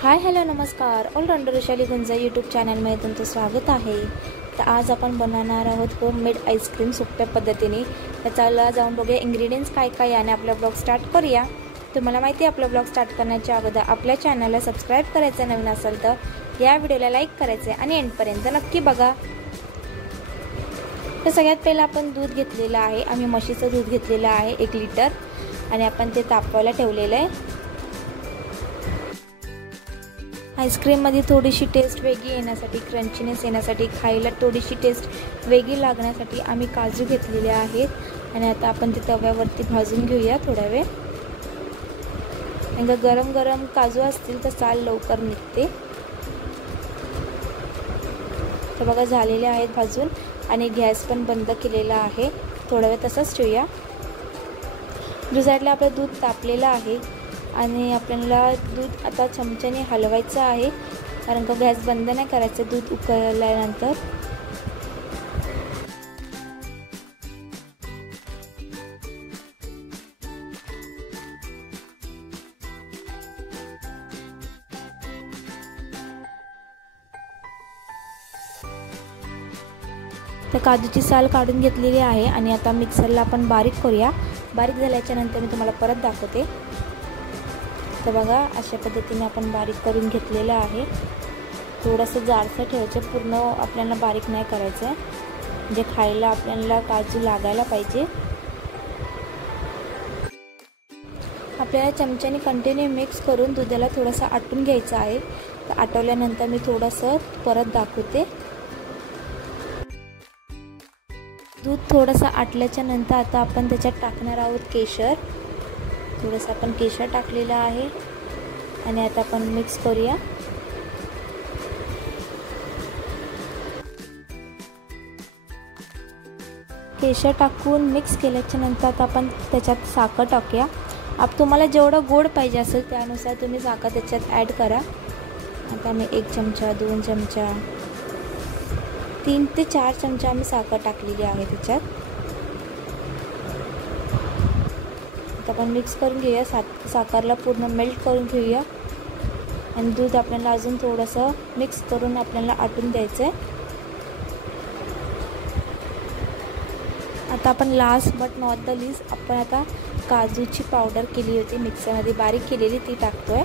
Hi hello नमस्कार. Allrounder Vaishali गुंजा YouTube चॅनलमध्ये तुमचं स्वागत आहे. तर आज आपण बनवणार आहोत होममेड आईस्क्रीम सोप्या पद्धतीने. तर चला जाऊन बघूया इंग्रेडिएंट्स काय काय आणि आपला ब्लॉग स्टार्ट करूया. तुम्हाला माहिती आहे आपला ब्लॉग स्टार्ट करण्याच्या अगोदर आपल्या चॅनलला सबस्क्राईब करायचं नवीन असेल तर या व्हिडिओला लाईक करायचं आणि एंडपर्यंत नक्की बघा. तर सगळ्यात पहिला आपण दूध घेतलेलं आहे. आम्ही म्हशीचं दूध घेतलेलं आहे 1 लिटर आणि आपण ते तापवायला ठेवलेलं आहे. आईस्क्रीममध्ये थोडीशी टेस्ट वेगळी येण्यासाठी, क्रंचीनेस येण्यासाठी, खायला थोडीशी टेस्ट वेगळी लागण्यासाठी आम्ही काजू घेतलेले आहेत आणि आता आपण ते तव्यावरती भाजून घेऊया थोडा वेळ. आणि गरम गरम काजू असतील तर साल लवकर निघते. तर बघा झालेले आहेत भाजून आणि गॅस पण बंद केलेला आहे. थोडा वेळ तसंच ठेवूया. दुसऱ्या साईडला आपलं दूध तापलेलं आहे आणि आपल्याला दूध आता चमच्याने हलवायचं आहे, कारण का गॅस बंद नाही करायचं दूध उकळल्यानंतर. तर काजूची साल काढून घेतलेली आहे आणि आता मिक्सरला आपण बारीक करूया. बारीक झाल्याच्या नंतर मी तुम्हाला परत दाखवते. तर बघा अशा पद्धतीने आपण बारीक करून घेतलेलं आहे. थोडंसं जाडसं ठेवायचं, पूर्ण आपल्याला बारीक नाही करायचं आहे, म्हणजे खायला आपल्याला काजू लागायला पाहिजे. आपल्याला चमच्याने कंटिन्यू मिक्स करून दुधाला थोडंसं आटून घ्यायचं आहे. तर आटवल्यानंतर मी थोडंसं परत दाखवते. दूध थोडंसं आटल्याच्या नंतर आता आपण त्याच्यात टाकणार आहोत केशर. थोडंसं आपण केशर टाकलेलं आहे आणि आता आपण मिक्स करूया. केशर टाकून मिक्स केल्याच्या नंतर आता आपण त्याच्यात साखर टाकूया. तुम्हाला जेवढं गोड पाहिजे असेल त्यानुसार तुम्ही साखर त्याच्यात ॲड करा. आता मी 1 चमचा, 2 चमचा, 3 ते 4 चमचा आम्ही साखर टाकलेली आहे त्याच्यात. आपण मिक्स करून घेऊया. साखरला पूर्ण मेल्ट करून घेऊया आणि दूध आपल्याला अजून थोडंसं मिक्स करून आपल्याला आटून द्यायचं आहे. आता आपण last but not the least आपण आता काजूची पावडर केली होती मिक्सरमध्ये बारीक केलेली ती टाकतोय.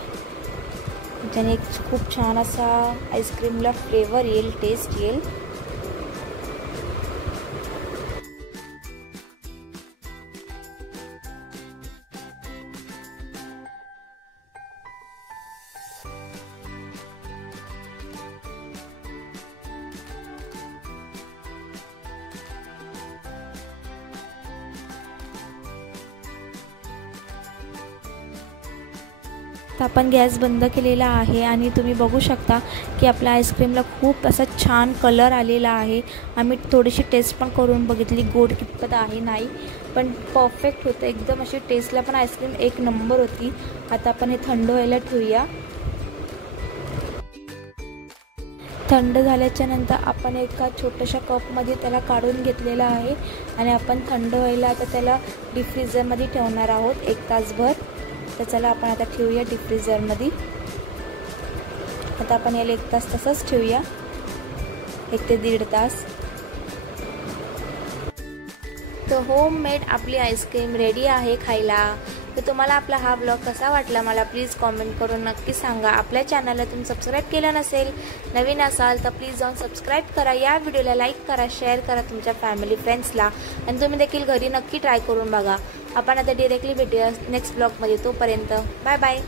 ज्याने खूप छान असा आईस्क्रीमला फ्लेवर येईल, टेस्ट येईल. तर आपण गॅस बंद केलेला आहे आणि तुम्ही बघू शकता की आपल्या आईस्क्रीमला खूप असा छान कलर आलेला आहे. आम्ही थोडीशी टेस्ट पण करून बघितली गोड कितपत आहे नाही, पण परफेक्ट होतं एकदम. अशी टेस्टला पण आईस्क्रीम 1 नंबर होती. आता आपण हे थंड व्हायला ठेवूया. थंड झाल्याच्या नंतर आपण एका छोट्याशा कपमध्ये त्याला काढून घेतलेला आहे आणि आपण थंड व्हायला आता त्याला डीप फ्रीझरमध्ये ठेवणार आहोत 1 तासभर. तर चला आपण आता ठेवूया डीप फ्रीझरमध्ये. आता आपण याला 1 तास तसंच ठेवूया, 1 ते 1.5 तास. तर होममेड आपली आईस्क्रीम रेडी आहे खायला. तर तुम्हाला आपला हा ब्लॉग कसा वाटला मला प्लीज कॉमेंट करून नक्की सांगा. आपल्या चॅनलला तुम्ही सबस्क्राईब केलं नसेल, नवीन असाल तर प्लीज जाऊन सबस्क्राईब करा. या व्हिडिओला लाईक करा, शेअर करा तुमच्या फॅमिली फ्रेंड्सला आणि तुम्ही देखील घरी नक्की ट्राय करून बघा. आपण आता डिरेक्टली भेटूया नेक्स्ट ब्लॉगमध्ये. तोपर्यंत बाय बाय.